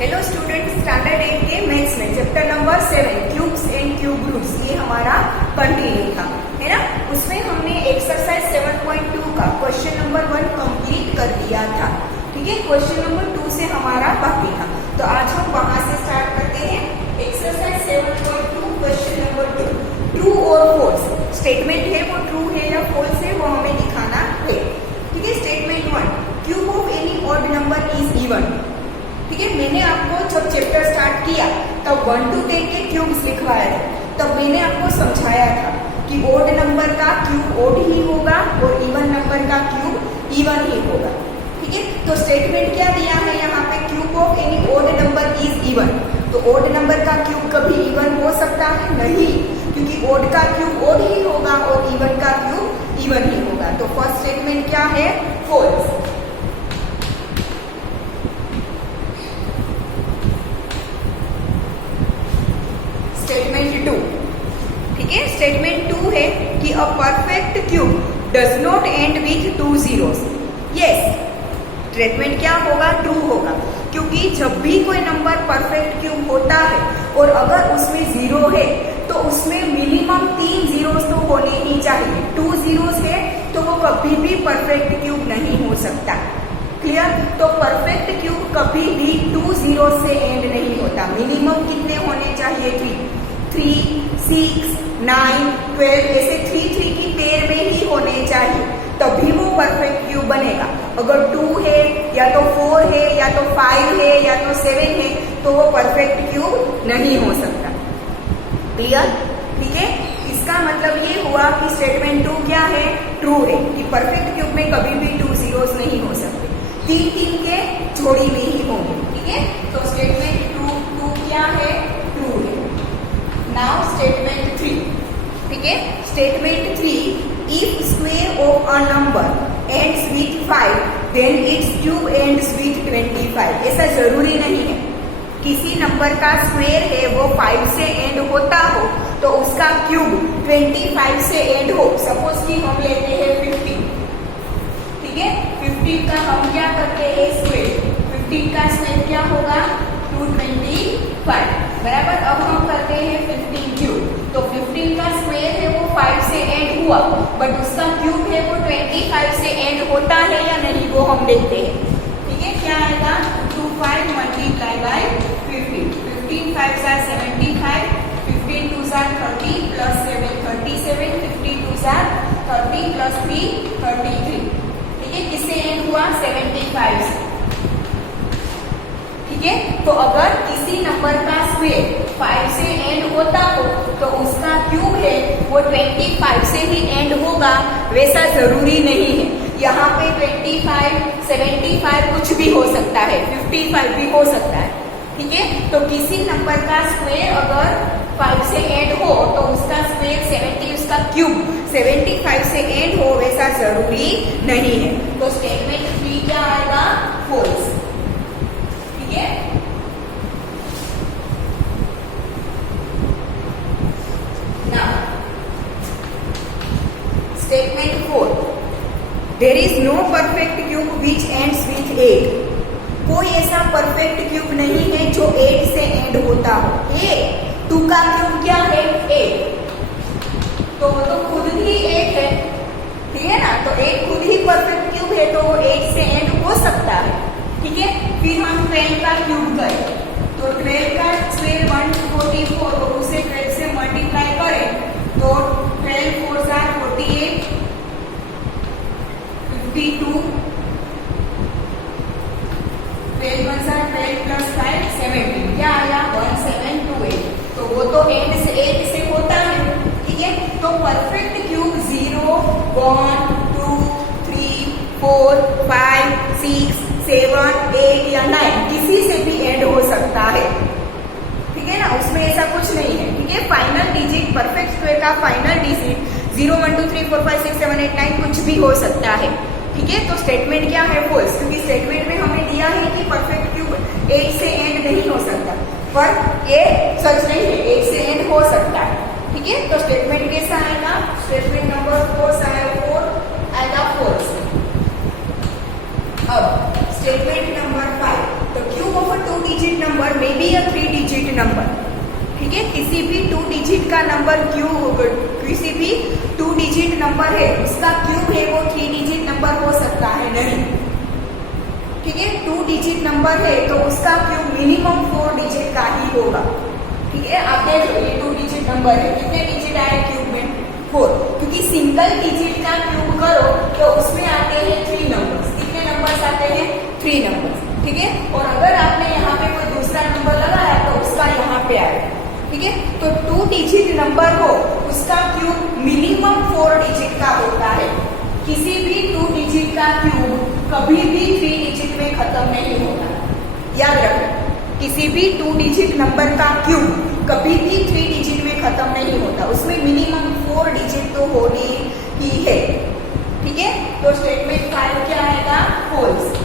Hello student, standard 8 के maths में chapter number 7 cubes and cube roots, ये हमारा कंटिन्यू था, है ना। उसमें हमने एक्सरसाइज 7.2 का क्वेश्चन नंबर 1 कंप्लीट कर दिया था। ठीक है, क्वेश्चन नंबर 2 से हमारा बाकी था, तो आज हम वहां से स्टार्ट करते हैं। एक्सरसाइज 7.2 क्वेश्चन नंबर 2, ट्रू और फॉल्स स्टेटमेंट है, वो ट्रू है या फॉल्स है वो हमें दिखाना है। ठीक है, statement 1, cube of any odd number is even. ठीक है, मैंने आपको जब चैप्टर स्टार्ट किया तब 1 to 10 के क्यूब्स लिखवाए थे, तब मैंने आपको समझाया था कि ऑड नंबर का क्यूब ऑड ही होगा और इवन नंबर का क्यूब इवन ही होगा। ठीक है, तो स्टेटमेंट क्या दिया है यहाँ पे, cube of any odd number is even. तो ऑड नंबर का क्यूब कभी इवन हो सकता है नहीं, क्योंकि ऑड का क्यूब ऑड ही होगा और इवन का क्यूब इवन ही होगा। तो फर्स्ट स्टेटमेंट क्या है, फॉल्स। स्टेटमेंट 2, ठीक है, स्टेटमेंट 2 है कि अ perfect cube does not and with 2 zeros। Yes, statement क्या होगा, ट्रू होगा, क्योंकि जब भी कोई नंबर परफेक्ट क्यूब होता है और अगर उसमें 0 है तो उसमें मिनिमम 3 zeros तो होने ही चाहिए। 2 zeros है तो वो कभी भी परफेक्ट क्यूब नहीं हो सकता। क्लियर, तो परफेक्ट क्यूब कभी भी 2 zeros से एंड नहीं होता। मिनिमम कितने होने चाहिए, 3, 6, 9, 12, ऐसे 3 की पेयर में ही होने चाहिए, तभी वो परफेक्ट क्यूब बनेगा। अगर 2 है या तो 4 है या तो 5 है या तो 7 है तो वो परफेक्ट क्यूब नहीं हो सकता। क्लियर, ठीक है, इसका मतलब ये हुआ कि स्टेटमेंट 2 क्या है, ट्रू है, कि परफेक्ट क्यूब में कभी भी 2 zeros नहीं हो सकते, 3 के जोड़ी में ही होंगे। ठीक है, तो स्टेटमेंट 2 क्या है, ट्रू है। नाउ स्टेटमेंट 3, ठीक है, statement 3, if square of a number ends with 5 then its cube ends with 25। ऐसा जरूरी नहीं है किसी नंबर का स्क्वायर है वो 5 से एंड होता हो तो उसका क्यूब 25 से एंड हो। सपोज कि हम लेते हैं 15, ठीक है, 15 का हम क्या करते हैं, स्क्वायर। 15 का स्क्वायर क्या होगा, 225 बराबर। अब हम करते हैं 15 क्यूब, तो 15 का स्क्वायर है वो 5 से एंड हुआ, बट उसका क्यूब है वो 25 से एंड होता है या नहीं वो हम देखते हैं। ठीक है, क्या आएगा, 25 multiply by 15, 15 5 are 75, 15 2s are 30 plus 7 37, 50 2s are 30 plus 3 33। ठीक है, किससे एंड हुआ, 75 से। ठीक है, तो अगर किसी नंबर का स्क्वायर 5 से एंड होता हो तो उसका क्यूब है वो 25 से ही एंड होगा, वैसा जरूरी नहीं है। यहाँ पे 25, 75 कुछ भी हो सकता है, 55 भी हो सकता है। ठीक है, तो किसी नंबर का स्क्वायर अगर 5 से एंड हो तो उसका स्क्वायर 70, उसका क्यूब 75 से एंड हो, वैसा जरूरी नहीं है। तो स्टेटमेंट 3 क्या आएगा, फॉल्स। ठीक है, now statement 4, there is no perfect cube which ends with 8। कोई ऐसा परफेक्ट क्यूब नहीं है जो 8 से एंड होता हो। 2 का क्यूब क्या है, 8, तो वो तो खुद ही 8 है, ठीक है ना। तो 8 खुद ही परफेक्ट क्यूब है तो वो 8 से एंड हो सकता है। ठीक है, फिर हम 12 का क्यूब करें तो 12 का स्क्वायर 144 और उसे 12 से मल्टीप्लाई करें तो 12 4 are 48, 52, 12 1s are 12 प्लस 5 17, क्या आया, 1728। तो वो तो एंड से 8 से होता है। ठीक है, तो परफेक्ट क्यूब 0, 1, 2, 3, 4, 5, 6, 7, 8 या 9 किसी से भी एंड हो सकता है। ठीक है ना, उसमें ऐसा कुछ नहीं है। ठीक है, फाइनल डिजिट परफेक्ट स्क्वायर का फाइनल डिजिट 0, 1, 2, 3, 4, 5, 6, 7, 8, 9 कुछ भी हो सकता है। ठीक है, तो स्टेटमेंट क्या है, फॉल्स, क्योंकि स्टेटमेंट में हमें दिया है कि परफेक्ट क्यूब 8 से एंड नहीं हो सकता, पर ये सच नहीं है, 8 से एंड हो सकता है। ठीक है, तो स्टेटमेंट कैसा आएगा, स्टेटमेंट नंबर 4 आएगा फॉल्स। अब statement number 5, the cube of a 2 digit number may be a 3 digit number. ठीक है, किसी भी 2 डिजिट का नंबर किसी भी 2 डिजिट नंबर है उसका क्यूब है वो 3 डिजिट नंबर हो सकता है नहीं। ठीक है, 2 डिजिट नंबर है तो उसका क्यूब मिनिमम 4 डिजिट का ही होगा। ठीक है, आप देख लो ये 2 डिजिट नंबर है, कितने डिजिट आए क्यूब में 4, क्योंकि सिंगल डिजिट का क्यूब करो तो उसमें आते हैं 3 नंबर्स। कितने नंबर्स आते हैं 3 नंबर्स। ठीक है, और अगर आपने यहाँ पे कोई दूसरा नंबर लगाया तो उसका यहाँ पे आएगा। ठीक है, तो 2 डिजिट नंबर हो उसका क्यूब मिनिमम 4 डिजिट का होता है। किसी भी 2 डिजिट का क्यूब कभी भी 3 डिजिट में खत्म नहीं होता। याद रखो, किसी भी 2 डिजिट नंबर का क्यूब कभी भी 3 डिजिट में खत्म नहीं होता, उसमें मिनिमम 4 डिजिट तो होनी ही है। ठीक है, तो स्टेटमेंट 5 क्या आएगा, false.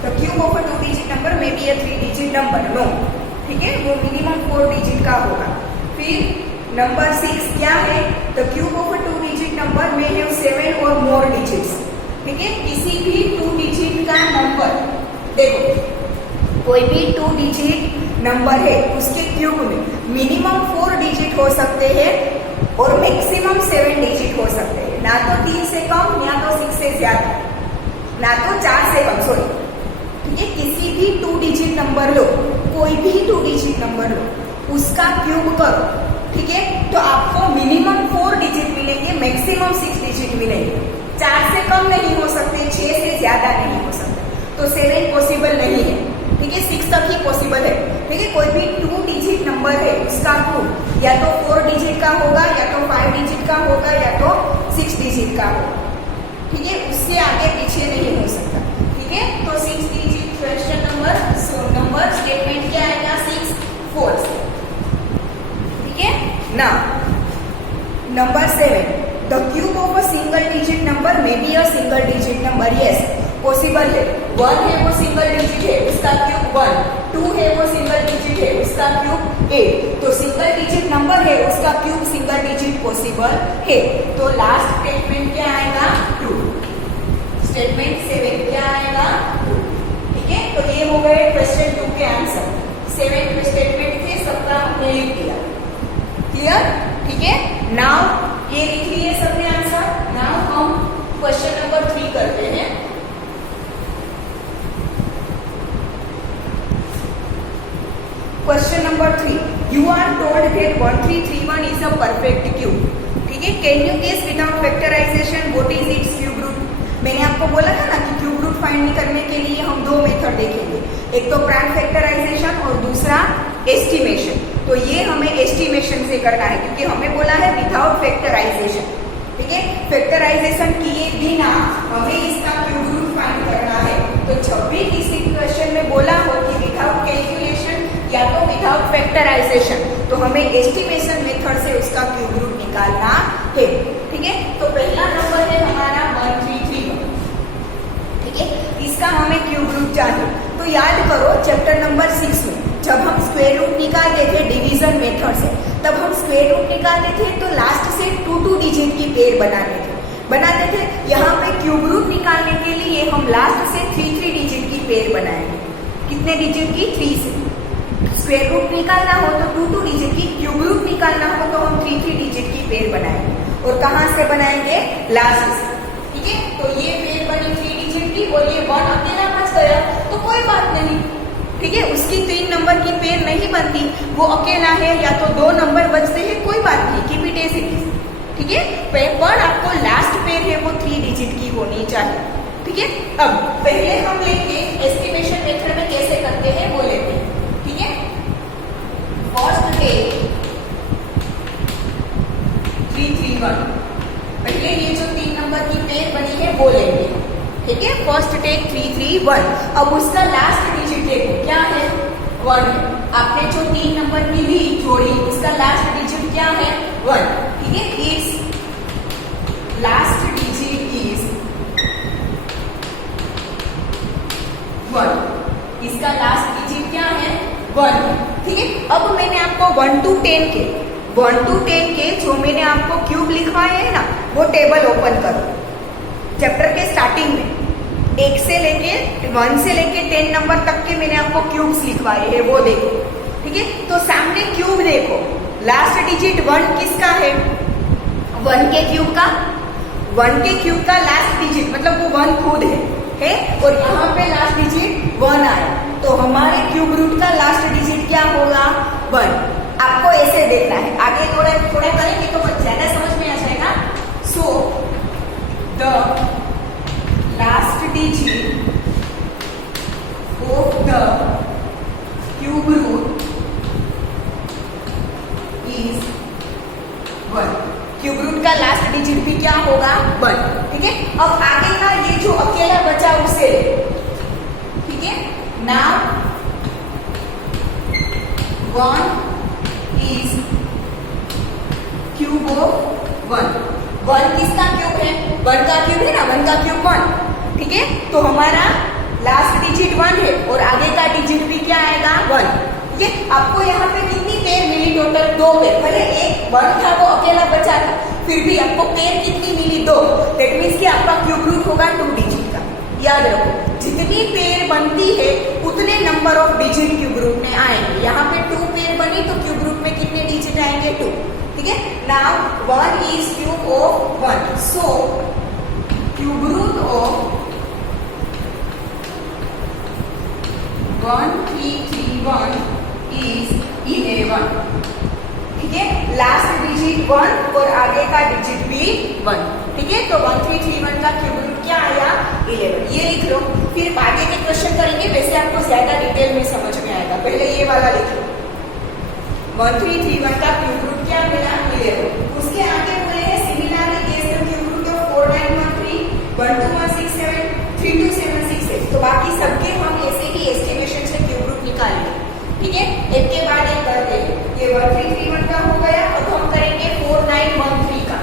The cube of a 2 digit number may be a 3 digit number. No. ठीक है, वो मिनिमम 4 डिजिट का होगा। फिर नंबर 6 क्या है, The cube of a 2 digit number may have 7 or more digits. ठीक है, किसी भी 2 डिजिट का नंबर, देखो कोई भी 2 डिजिट नंबर है उसके क्यूब में मिनिमम 4 डिजिट हो सकते हैं और मैक्सिमम 7 डिजिट हो सकते हैं। ना तो 3 से कम या तो 6 से ज्यादा, ना तो 4 से कम, सॉरी। ठीक है, किसी भी 2 डिजिट नंबर लो, कोई भी 2 डिजिट नंबर लो, उसका क्यूब करो। ठीक है, तो आपको मिनिमम 4 डिजिट मिलेंगे, मैक्सिमम 6 डिजिट मिलेंगे। 4 से कम नहीं हो सकते, 6 से ज्यादा नहीं हो सकते, तो 7 पॉसिबल नहीं है। ठीक है, 6 तक ही पॉसिबल है। ठीक है, कोई भी 2 डिजिट नंबर है उसका क्यूब या तो 4 डिजिट का होगा, या तो 5 डिजिट का होगा, या तो 6 डिजिट का होगा। ठीक है, उससे आगे पीछे नहीं हो सकता। ठीक है, तो 6 डिजिट क्वेश्चन नंबर स्टेटमेंट क्या आएगा, 6 फॉल्स। ठीक है, ना number 7, the cube of a single digit number may be a single digit number. Yes, possible है। 1 है वो सिंगल डिजिट है, उसका क्यूब 1। 2 है वो सिंगल डिजिट है, उसका क्यूब 8। तो सिंगल डिजिट नंबर है उसका क्यूब सिंगल डिजिट पॉसिबल है। तो लास्ट स्टेटमेंट क्या आएगा, 2। स्टेटमेंट 7 क्या आएगा, 2। ठीक है, तो ये हो गए क्वेश्चन 2 के आंसर। 7 स्टेटमेंट थे, सबका हमने लिख दिया। क्लियर? ठीक है, नाउ ये लिख लिए सबने आंसर। नाउ हम क्वेश्चन नंबर 3 करते हैं। Question number 3, you are told that 1331 is a perfect cube. ठीक है, can you guess without factorization what is its cube root. मैंने आपको बोला था ना कि क्यूब रूट फाइंड करने के लिए हम 2 मेथड देखेंगे, एक तो प्राइम फैक्टराइजेशन और दूसरा एस्टिमेशन। तो ये हमें एस्टिमेशन से करना है, क्योंकि हमें बोला है विदाउट फैक्टराइजेशन। ठीक है, फैक्टराइजेशन किए बिना हमें इसका क्यूब रूट फाइंड करना है। तो जब भी किसी क्वेश्चन में बोला हो कि विदाउट कैलकुलेशन या तो विदाउट फैक्टराइजेशन, तो हमें एस्टिमेशन मेथड से उसका क्यूब रूट निकालना है। ठीक है, तो पहला नंबर है हमारा 1331। ठीक है, इसका हमें क्यूब रूट चाहिए। तो याद करो चैप्टर नंबर 6 में जब हम स्क्वायर रूट निकालते थे डिवीजन मेथड से, तब हम स्क्वायर रूट निकालते थे तो लास्ट से 2 डिजिट की पेयर बनाते थे। यहाँ पे क्यूब रूट निकालने के लिए हम लास्ट से 3 डिजिट की पेयर बनाएंगे। कितने डिजिट की, 3 से। स्क्वायर रूट निकालना हो तो 2 डिजिट की, क्यूब रूट निकालना हो तो हम 3 डिजिट की पेयर बनाएंगे। और कहाँ से बनाएंगे, लास्ट से। ठीक है, तो ये पेयर बनी 3 डिजिट की और ये 1 अकेला बच गया तो कोई बात नहीं। ठीक है, उसकी 3 नंबर की पेयर नहीं बनती, वो अकेला है या तो 2 नंबर बचते हैं, कोई बात नहीं, keep it as it is. ठीक है, पर आपको लास्ट पेयर है वो 3 डिजिट की होनी चाहिए। ठीक है, अब पहले हम लेंगे एस्टिमेशन मेथड में कैसे करते हैं वो लेते हैं। ठीक है, फर्स्ट है 331। पहले ये जो 3 नंबर की पेयर बनी है वो लेंगे। ठीक है, फर्स्ट टेक 331। अब उसका लास्ट डिजिट देखो क्या है, 1 है। आपने जो 3 नंबर की ली जोड़ी, उसका लास्ट डिजिट क्या है, 1। ठीक है, इट्स लास्ट डिजिट इज 1। इसका लास्ट डिजिट क्या है, 1। ठीक है, अब मैंने आपको 1 to 10 के जो मैंने आपको क्यूब लिखवाए हैं ना, वो टेबल ओपन करो चैप्टर के स्टार्टिंग में। 1 से लेके 10 नंबर तक के मैंने आपको क्यूब्स लिखवाए हैं, वो देखो। ठीक है, तो सामने क्यूब देखो, लास्ट डिजिट 1 किसका है? 1 के क्यूब का, 1 के क्यूब का लास्ट डिजिट मतलब वो 1 खुद है और यहाँ पे लास्ट डिजिट 1 आया, तो हमारे क्यूब रूट का लास्ट डिजिट क्या होगा? 1। आपको ऐसे देखना है, आगे थोड़ा करेंगे तो ज्यादा समझ में आ जाएगा। So the last digit of the cube root is 1। Cube root का लास्ट डिजिट भी क्या होगा? 1। ठीक है, अब आगे का ये जो अकेला बचा उसे, ठीक है, नाउ 1 इज क्यूब ऑफ 1। 1 किसका क्यूब है? 1 का क्यूब है ना, 1 का क्यूब 1। ठीक है, तो हमारा लास्ट डिजिट 1 है और आगे का डिजिट भी क्या आएगा? 1। ठीक है, आपको यहाँ पे कितनी पेयर मिली? Total 2 pair. भले एक 1 था वो अकेला बचा था, फिर भी आपको पेयर कितनी मिली? 2। दैट मीन्स कि आपका क्यूब रूट होगा 2 डिजिट का। याद रखो, जितनी पेयर बनती है उतने number of digit cube root में आएंगे। यहाँ पे 2 पेयर बनी तो क्यूब रूट में कितने डिजिट आएंगे? 2। ठीक है, now 1 is cube of 1, so cube root of 1331 is 11। ठीक है, लास्ट डिजिट 1 और आगे का डिजिट भी 1। ठीक है, तो 1331 का क्यूब रूट क्या आया? 11। ये लिख लो, फिर आगे के क्वेश्चन करेंगे, वैसे आपको ज्यादा डिटेल में समझ में आएगा। पहले ये वाला लिख लो, 1331 का क्यूब रूट क्या मिला? 11। उसके आगे बोले हैं similarly guess the cube root of 4913, 12167, 32768। तो बाकी सबके हम ऐसे ही एस्टिमेशन से क्यूब रूट निकालेंगे। ठीक है, एक के बाद एक करते हैं। ये 1331 का हो गया, अब हम करेंगे 4913 का।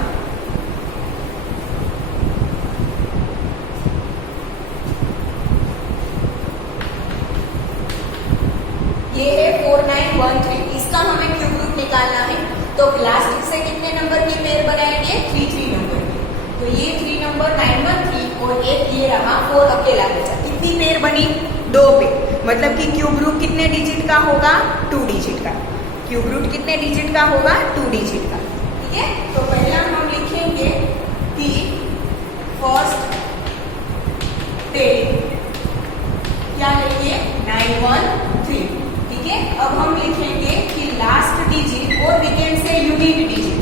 ये है 4913, इसका हमें क्यूब रूट निकालना है। तो लास्ट से कितने नंबर की पेयर बनाएंगे? 3 नंबर की। तो ये 3 नंबर 913 और एक ये रहा 4 अकेला बचा। कितनी पेयर बनी? 2 पेयर। मतलब कि क्यूब रूट कितने डिजिट का होगा? 2 डिजिट का। क्यूब रूट कितने डिजिट का होगा? 2 डिजिट का। ठीक है, तो पहला हम लिखेंगे कि फर्स्ट पेयर क्या लेंगे? 913। ठीक है, अब हम लिखेंगे कि लास्ट डिजिट और we can say unique digit.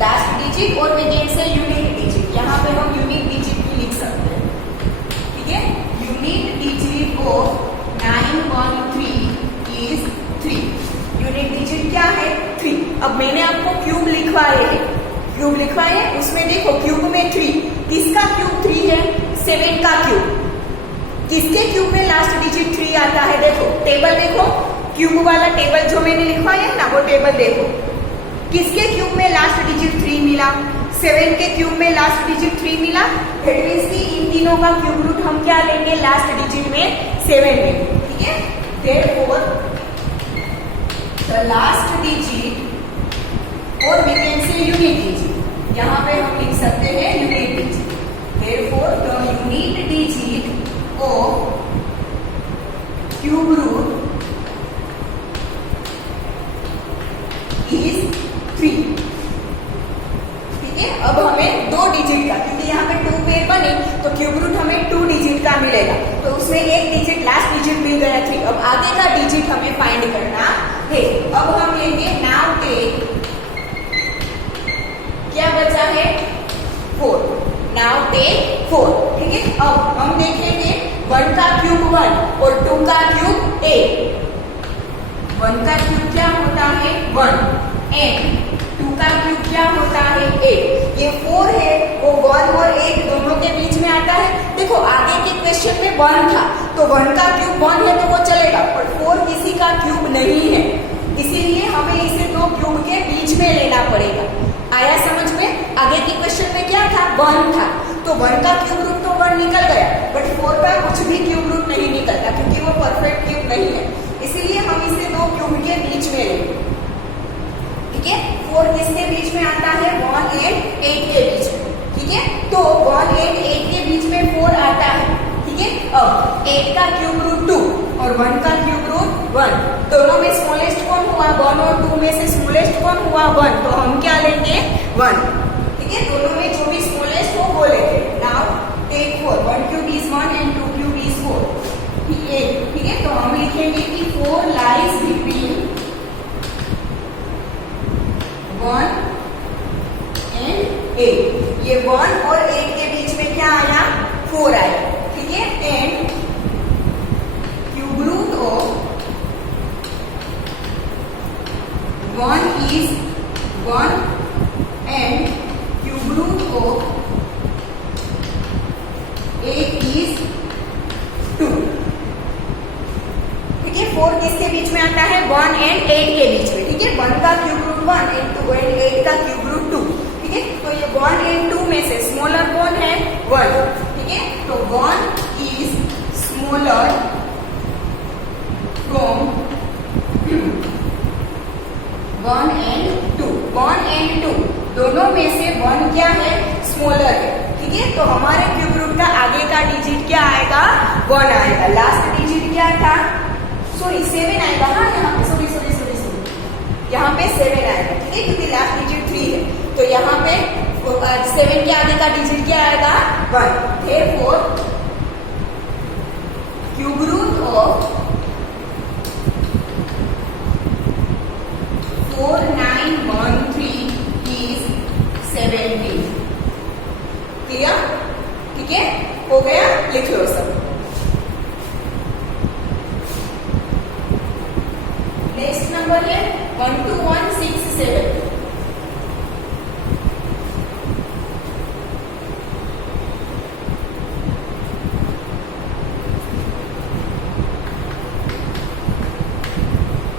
Last digit और we can say unique digit, यहाँ पे हम यूनिक डिजिट भी लिख सकते हैं। ठीक है, unique digit of 913 is 3। Unique digit क्या है? 3। अब मैंने आपको क्यूब लिखवाए हैं, क्यूब लिखवाए हैं, उसमें देखो क्यूब में 3, किसका क्यूब 3 है? 7 का क्यूब। किसके क्यूब में लास्ट डिजिट 3 आता है? देखो टेबल देखो, क्यूब वाला टेबल जो मैंने लिखवाया है ना, वो टेबल देखो, किसके क्यूब में लास्ट डिजिट 3 मिला? 7 के क्यूब में लास्ट डिजिट 3 मिला। दैट मीन्स कि इन तीनों का क्यूब रूट हम क्या लेंगे? लास्ट डिजिट में 7 लेंगे। ठीक है, देयरफॉर द लास्ट डिजिट और we can say unique digit, यहाँ पे हम लिख सकते हैं unique digit. Therefore the unique digit of cube root is 3। ठीक है, अब हमें 2 डिजिट का, क्योंकि यहाँ पे 2 पेयर बने तो क्यूब रूट हमें 2 डिजिट का मिलेगा, तो उसमें एक डिजिट लास्ट डिजिट मिल गया 3। अब आगे का डिजिट हमें फाइंड करना है। अब हम लेंगे नाउ टेक, क्या बचा है? 4। Now take 4। ठीक है, अब हम देखेंगे 1 का क्यूब 1 और 2 का क्यूब 8। 1 का क्यूब क्या होता है? 1 एंड 2 का क्यूब क्या होता है? 8। ये 4 है, वो 1 और 8 दोनों के बीच में आता है। देखो आगे के क्वेश्चन में 1 था, तो 1 का क्यूब 1 है तो वो चलेगा, पर 4 किसी का क्यूब नहीं है, इसीलिए हमें इसे 2 क्यूब के बीच में लेना पड़ेगा। आया समझ में? आगे के क्वेश्चन में क्या था? 1 था, तो 1 का क्यूब रूट तो 1 निकल गया, बट 4 का कुछ भी क्यूब रूट नहीं निकलता, क्योंकि वो परफेक्ट क्यूब नहीं है, इसीलिए हम इसे 2 क्यूब के बीच में लेंगे। ठीक है, 4 किसके बीच में आता है? 1 एंड 8 के बीच में। ठीक है, तो 1 एंड 8 के बीच में 4 आता है। ठीक है। अब 8 का क्यूब रूट 2 और 1 का क्यूब रूट 1, दोनों में स्मॉलेस्ट कौन हुआ? 1 और 2 में से स्मॉलेस्ट कौन हुआ? 1, तो हम क्या लेंगे? 1, ठीक है। दोनों में जो भी स्मॉलेस्ट हो वो लेते हैं। Now take 4, 1 cube is 1 and 2 cube is 4, ठीक है। तो हम लिखेंगे कि 4 लाइज बिटवीन 1 एंड 8। ये 1 और 8 के बीच में क्या आया? 4 आया, ठीक है। And cube root of 1 is 1 and cube root of 8 is 2, ठीक है। 4 किसके बीच में आता है? 1 एंड 8 के बीच में, ठीक है। 1 का क्यूब रूट 1 एंड 2 एंड 8 का क्यूब रूट 2, ठीक है। तो ये 1 एंड 2 में से स्मॉलर कौन है? 1, ठीक है। तो 1 is smaller from 1 and 2, 1 and 2 दोनों में से 1 क्या है? स्मॉलर है, ठीक है। तो हमारे क्यूब रूट का आगे का डिजिट क्या आएगा? 1 आएगा। लास्ट डिजिट क्या था? सॉरी 7 आएगा। हाँ, यहाँ पे सॉरी यहाँ पे 7 आएगा, ठीक है, क्योंकि लास्ट डिजिट 3 है। तो यहाँ पे 7 के आगे का डिजिट क्या आएगा? 1। therefore cube root of 4913 is 17, clear? ठीक है, हो गया? लिख लो सब। नेक्स्ट नंबर है 12167।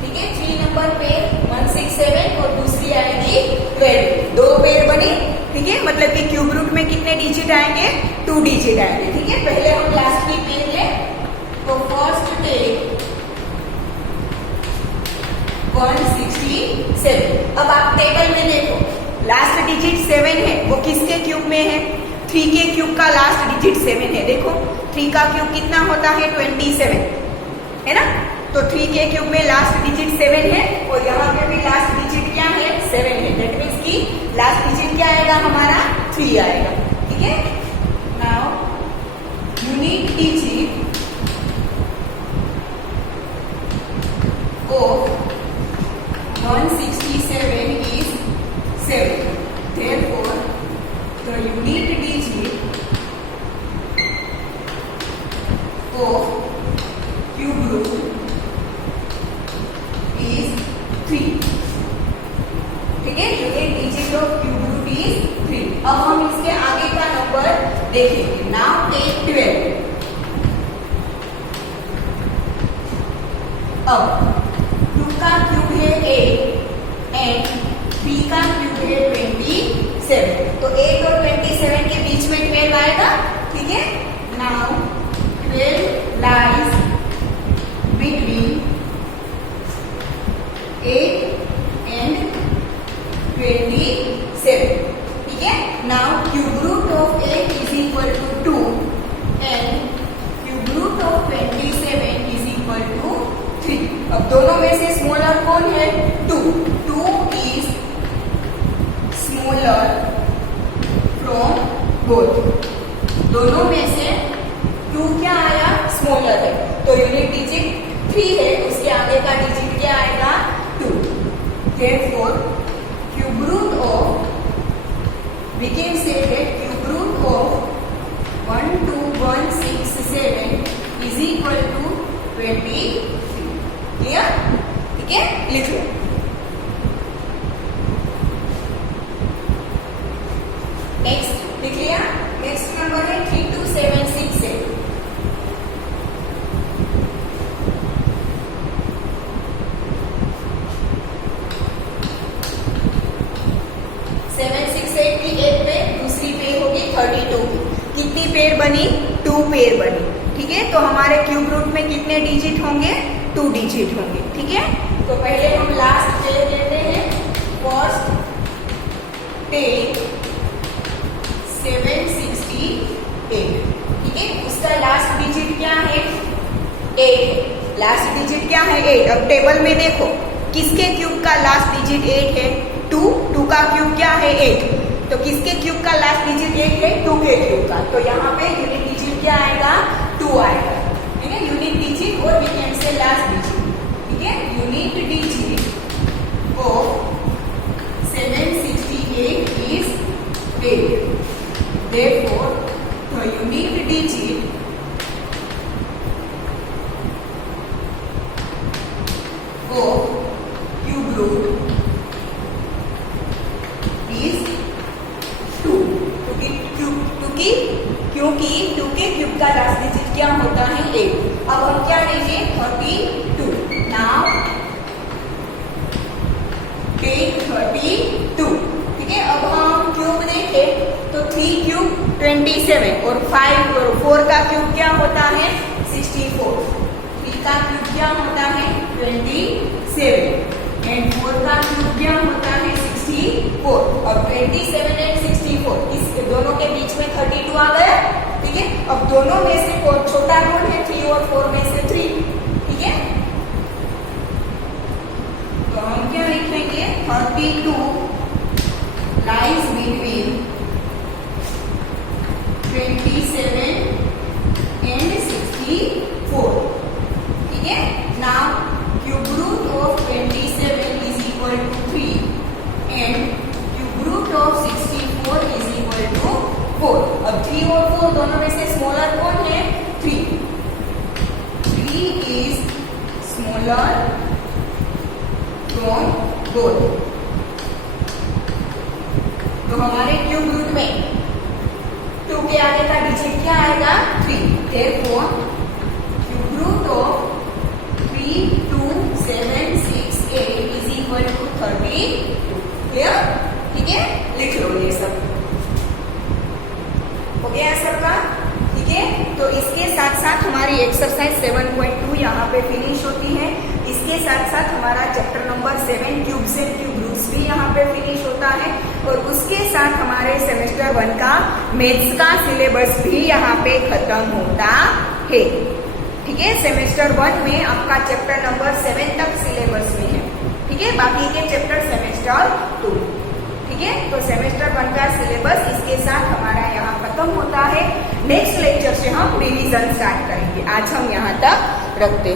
ठीक है, 3 नंबर पे 167 और दूसरी आएगी 12। 2 पेयर बने, ठीक है। मतलब कि क्यूब रूट में कितने डिजिट आएंगे? 2 डिजिट आएंगे, ठीक है। पहले हम लास्ट की पेयर ले, तो फर्स्ट टेक 167। अब आप टेबल में देखो, लास्ट डिजिट 7 है, वो किसके क्यूब में है? 3 के क्यूब का लास्ट डिजिट 7 है। देखो 3 का क्यूब कितना होता है? 27, है ना। तो 3 के क्यूब में लास्ट डिजिट 7 है और यहाँ पे भी लास्ट डिजिट क्या है? 7 है। दैट मीन्स की लास्ट डिजिट क्या आएगा हमारा? 3 आएगा, ठीक है। Now unique digit of 167 is 7. Therefore, the unit digit of cube root is 3. ठीक है, unit digit of cube root is 3। अब हम इसके आगे का नंबर देखेंगे। Now take 12। अब 2 का क्यूब है 8 एंड 3 का क्यूब है 27। तो 8 और 27 के बीच में 12 आएगा, ठीक है। नाउ 12 लाइज बिटवीन 8 एंड 27, ठीक है। Now cube root of 8 is equal to 2 and cube root of 27 is equal to 3। अब दोनों में से स्मॉलर कौन है? 2 इज स्मॉलर फ्रॉम बोथ। दोनों में से 2 क्या आया? स्मॉलर है। तो यूनिट डिजिट 3 है, उसके आगे का डिजिट क्या आएगा? 2। Therefore, cube root of, we can say that cube root of 12167 is equal to 23। Clear? ठीक है, लिख लो। नेक्स्ट लिख लिया। नेक्स्ट नंबर है 3276 है। 768 की एक पेयर, दूसरी पेयर होगी 32 की। कितनी पेयर बनी? 2 पेयर बनी, ठीक है। तो हमारे क्यूब रूट में कितने डिजिट होंगे? 2 डिजिट होंगे, ठीक है। तो पहले हम लास्ट पेयर लेते हैं। फर्स्ट टेक 768, ठीक ठीक है। उसका लास्ट डिजिट क्या है? 8। लास्ट डिजिट क्या है? 8। अब टेबल में देखो किसके क्यूब का लास्ट डिजिट 8 है? 2 का क्यूब क्या है? 8। तो किसके क्यूब का लास्ट डिजिट 8 है? 2 के क्यूब का। तो यहाँ पे यूनिट डिजिट क्या आएगा? 2 आएगा। ठीक है, यूनिट डिजिट और we can say last digit. ठीक है, unit digit of 768 is 8. Therefore, the unit digit of cube root is 2. क्योंकि 2 के क्यूब का लास्ट डिजिट क्या होता है? 8। अब हम क्या लेंगे? 32. Now take 32। ठीक है, अब हम क्यूब देखें तो 3 क्यूब 27 और 5 और 4 का क्यूब क्या होता है? 64। 3 का क्यूब क्या होता है? 27 एंड 4 का क्यूब क्या होता है? 64। अब 27 एंड 64 इस दोनों के बीच में 32 आ गया। ठीक है, अब दोनों में से छोटा कौन है? 3 और 4 में से 3। ठीक है, तो हम क्या लिखेंगे? 32 lies between 27 and 64. ठीक है, now cube root of 27 is equal to 3 and cube root of 64 is equal to 4. अब 3 और 4 दोनों में से स्मॉलर कौन है? 3. 3 is smaller from 4. तो हमारे क्यूब रूट में 2 के आगे का डिजिट क्या आएगा? 3. Therefore, cube root of 32768 is equal to 32. Clear? ठीक है, लिख लो ये सब। हो गया सबका? ठीक है, तो इसके साथ साथ हमारी एक्सरसाइज 7.2 यहाँ पे फिनिश होती है। इसके साथ साथ हमारा chapter number 7 cubes and cube roots भी यहाँ पे फिनिश होता है और उसके साथ हमारे सेमेस्टर 1 का मैथ्स का सिलेबस भी यहाँ पे खत्म होता है। ठीक है, सेमेस्टर 1 में आपका चैप्टर नंबर 7 तक सिलेबस में है। ठीक है, बाकी के चैप्टर सेमेस्टर 2। ठीक है, तो सेमेस्टर 1 का सिलेबस इसके साथ हमारा यहाँ खत्म होता है। नेक्स्ट लेक्चर से हम रिवीजन स्टार्ट करेंगे। आज हम यहाँ तक रखते हैं।